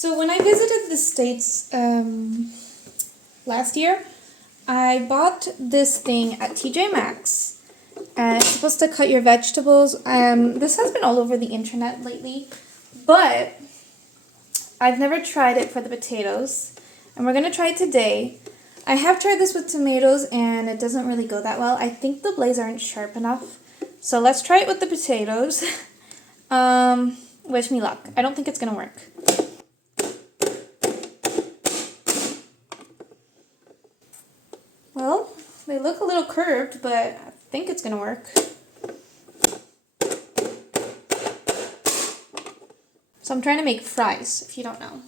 So when I visited the States last year, I bought this thing at TJ Maxx. It's supposed to cut your vegetables. This has been all over the internet lately, but I've never tried it for the potatoes, and we're going to try it today. I have tried this with tomatoes, and it doesn't really go that well. I think the blades aren't sharp enough. So let's try it with the potatoes. Wish me luck. I don't think it's going to work. Well, they look a little curved, but I think it's going to work. So I'm trying to make fries, if you don't know.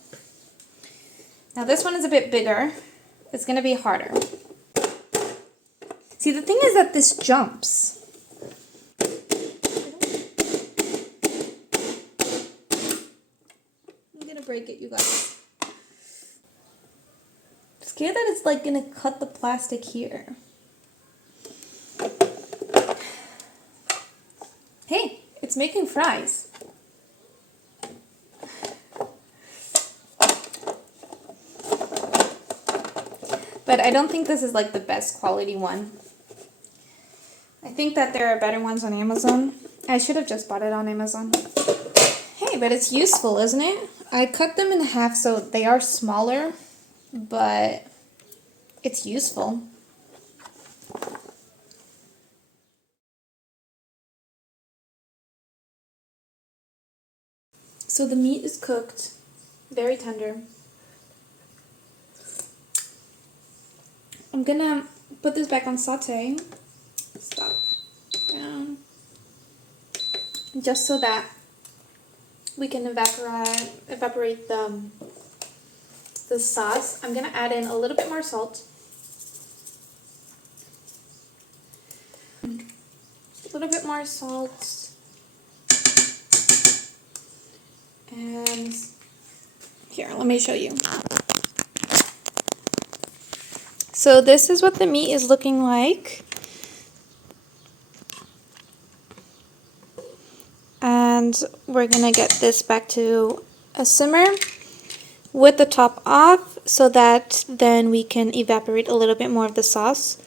Now this one is a bit bigger. It's going to be harder. See, the thing is that this jumps. I'm going to break it, you guys. I'm scared that it's like going to cut the plastic here. Hey, it's making fries. But I don't think this is like the best quality one. I think that there are better ones on Amazon. I should have just bought it on Amazon. Hey, but it's useful, isn't it? I cut them in half so they are smaller, but it's useful. So the meat is cooked, very tender. I'm gonna put this back on saute. Stop. Down. Just so that we can evaporate the sauce. I'm gonna add in a little bit more salt. A little bit more salt. And here, let me show you. So this is what the meat is looking like. And we're gonna get this back to a simmer with the top off so that then we can evaporate a little bit more of the sauce.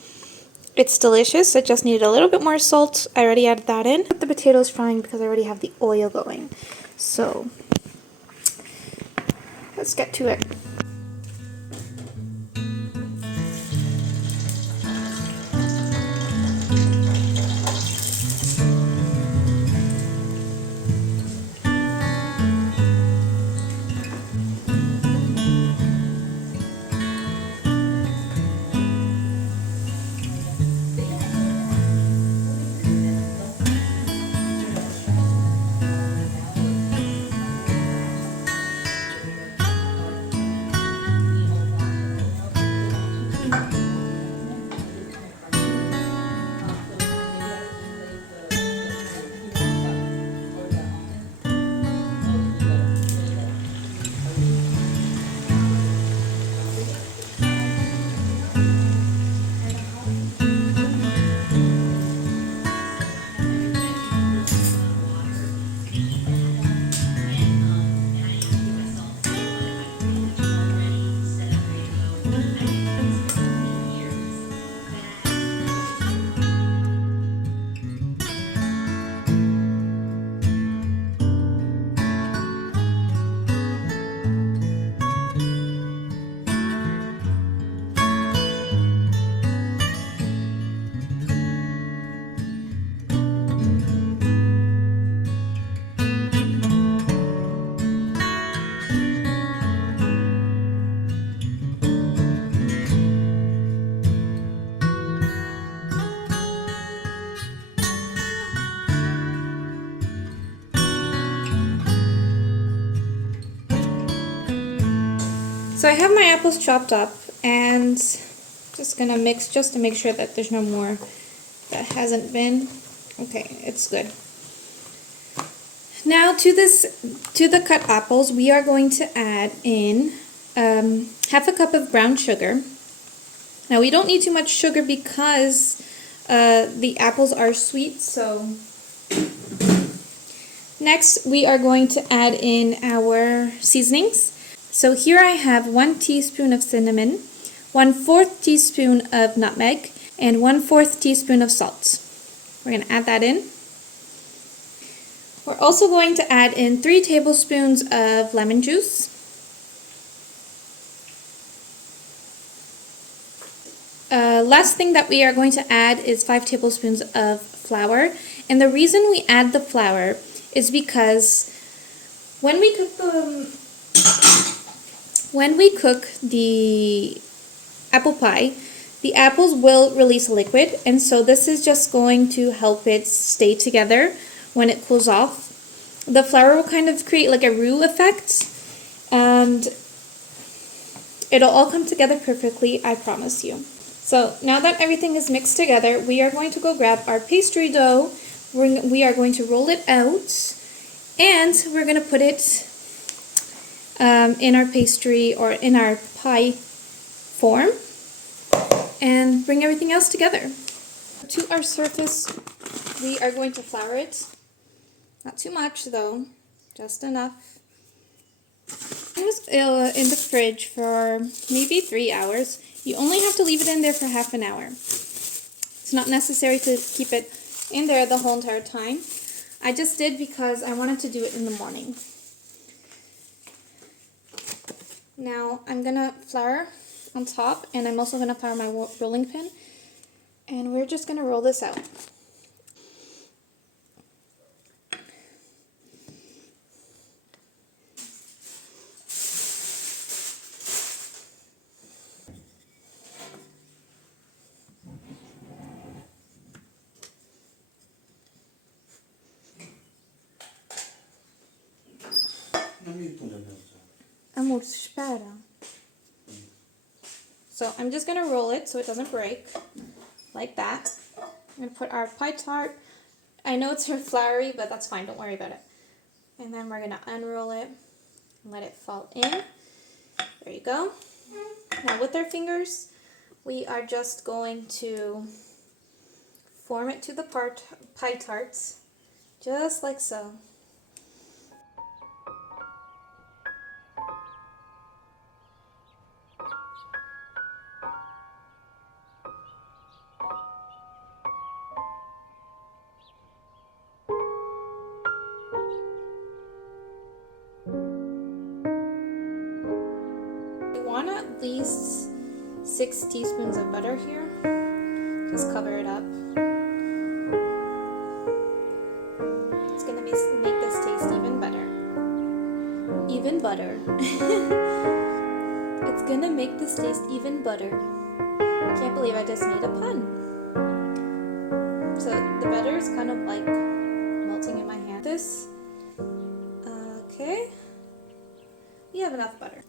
It's delicious. It just needed a little bit more salt. I already added that in. The potatoes frying because I already have the oil going. So let's get to it. So I have my apples chopped up and just gonna mix just to make sure that there's no more that hasn't been. Okay, it's good. Now to the cut apples, we are going to add in half a cup of brown sugar. Now we don't need too much sugar because the apples are sweet, so next we are going to add in our seasonings. So here I have 1 teaspoon of cinnamon, 1/4 teaspoon of nutmeg, and 1/4 teaspoon of salt. We're going to add that in. We're also going to add in 3 tablespoons of lemon juice. Last thing that we are going to add is 5 tablespoons of flour. And the reason we add the flour is because when we cook the apple pie, the apples will release liquid, and so this is just going to help it stay together when it cools off. The flour will kind of create like a roux effect, and it'll all come together perfectly, I promise you. So now that everything is mixed together, we are going to go grab our pastry dough. We are going to roll it out, and we're going to put it in our pastry or in our pie form and bring everything else together. To our surface, we are going to flour it. Not too much though, just enough. It was in the fridge for maybe 3 hours. You only have to leave it in there for half an hour. It's not necessary to keep it in there the whole entire time. I just did because I wanted to do it in the morning. Now I'm gonna flour on top, and I'm also gonna flour my rolling pin, and we're just gonna roll this out. Amor, espera. So I'm just going to roll it so it doesn't break, like that. I'm going to put our pie tart. I know it's floury, but that's fine, don't worry about it. And then we're going to unroll it and let it fall in. There you go. Now with our fingers, we are just going to form it to the pie tarts, just like so. Want at least 6 teaspoons of butter here. Just cover it up. It's gonna make this taste even better. Even butter. It's gonna make this taste even butter. I can't believe I just made a pun. So the butter is kind of like melting in my hand. This. Okay. We have enough butter.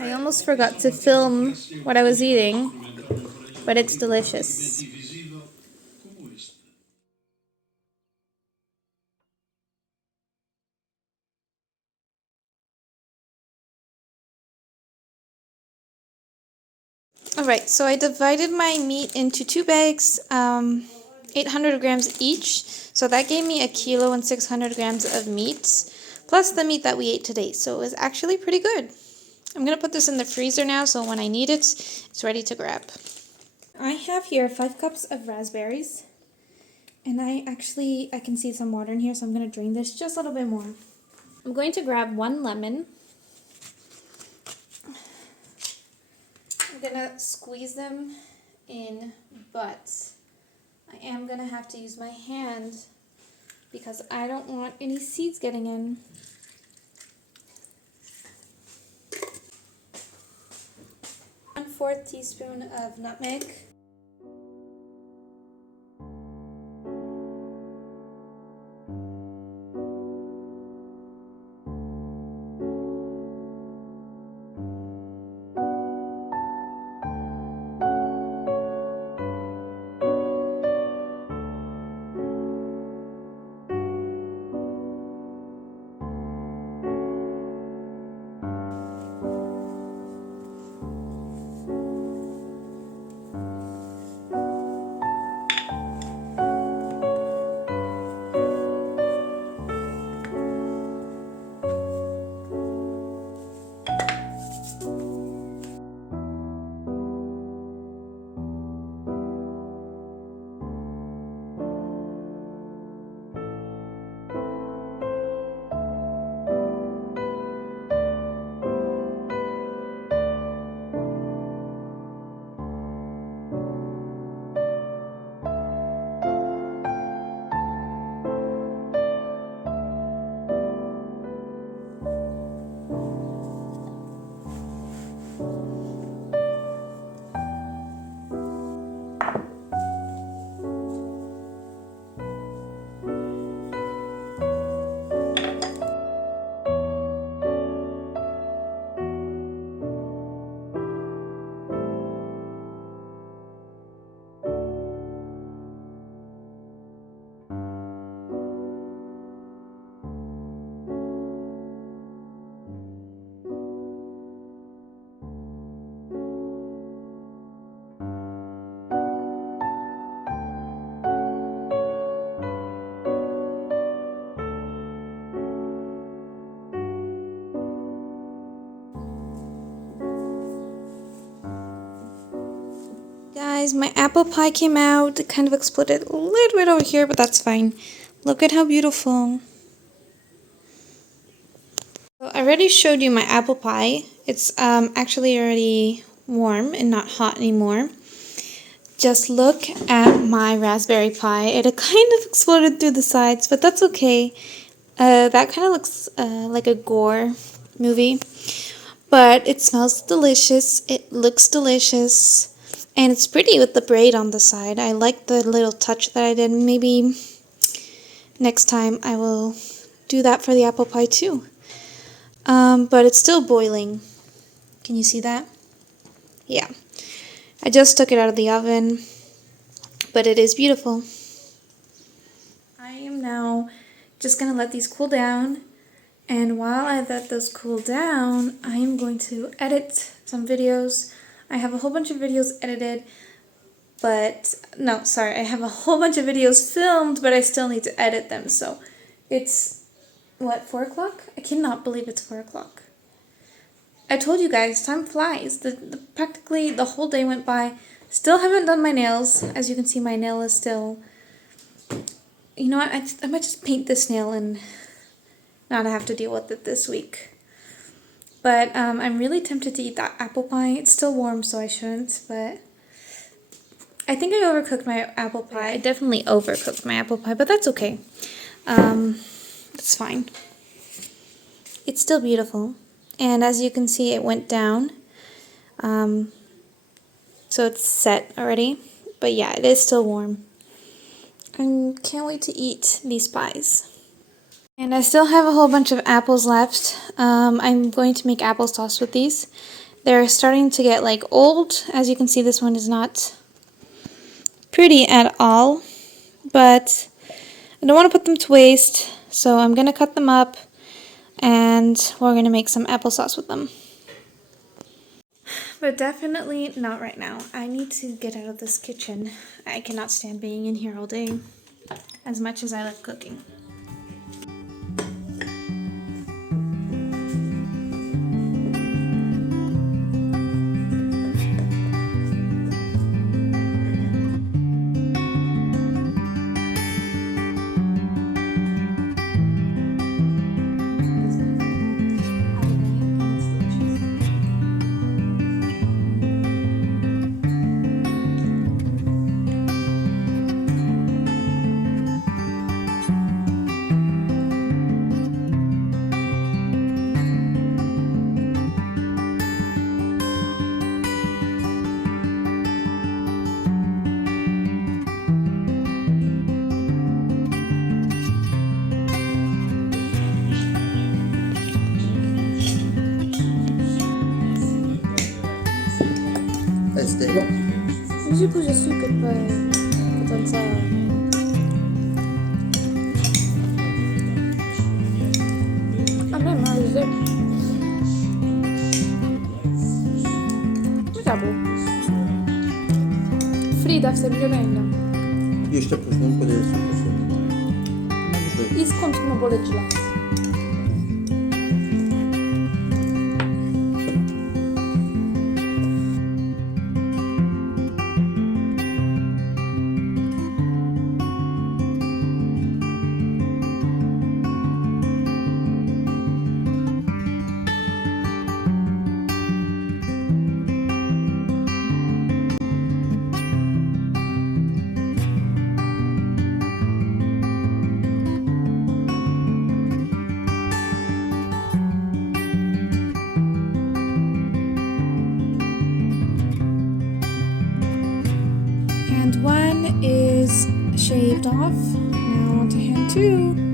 I almost forgot to film what I was eating, but it's delicious. Alright, so I divided my meat into 2 bags, 800 grams each, so that gave me 1 kilo and 600 grams of meat. plus the meat that we ate today, so it was actually pretty good. I'm gonna put this in the freezer now, so when I need it, it's ready to grab. I have here 5 cups of raspberries, and I can see some water in here, so I'm gonna drain this just a little bit more. I'm going to grab 1 lemon. I'm gonna squeeze them in, but I am gonna have to use my hand because I don't want any seeds getting in. 1/4 teaspoon of nutmeg. Guys, my apple pie came out. It kind of exploded a little bit over here, but that's fine. Look at how beautiful. So I already showed you my apple pie. It's actually already warm and not hot anymore. Just look at my raspberry pie. It kind of exploded through the sides, but that's okay. That kind of looks like a gore movie. But it smells delicious. It looks delicious. And it's pretty with the braid on the side. I like the little touch that I did. Maybe next time I will do that for the apple pie too. But it's still boiling. Can you see that? Yeah. I just took it out of the oven. But it is beautiful. I am now just going to let these cool down. And while I let those cool down, I am going to edit some videos. I have a whole bunch of videos edited, but no, sorry, I have a whole bunch of videos filmed, but I still need to edit them. So it's, what, 4 o'clock? I cannot believe it's 4 o'clock. I told you guys, time flies. Practically the whole day went by. Still haven't done my nails. As you can see, my nail is still, you know what, I might just paint this nail and not have to deal with it this week. But I'm really tempted to eat that apple pie. It's still warm, so I shouldn't, but I think I overcooked my apple pie. I definitely overcooked my apple pie, but that's okay. It's fine. It's still beautiful. And as you can see, it went down. So it's set already. But yeah, it is still warm. I can't wait to eat these pies. And I still have a whole bunch of apples left. I'm going to make applesauce with these. They're starting to get like old. As you can see, this one is not pretty at all. But I don't want to put them to waste. So I'm going to cut them up. And we're going to make some applesauce with them. But definitely not right now. I need to get out of this kitchen. I cannot stand being in here all day. As much as I like cooking. steak. Usi puse sucre per potenza. A me mais. Muito bom. Frida, você me ainda. Jeszcze później podaję sobie. I skąd ma boleć las? And one is shaved off. Now on to hand 2.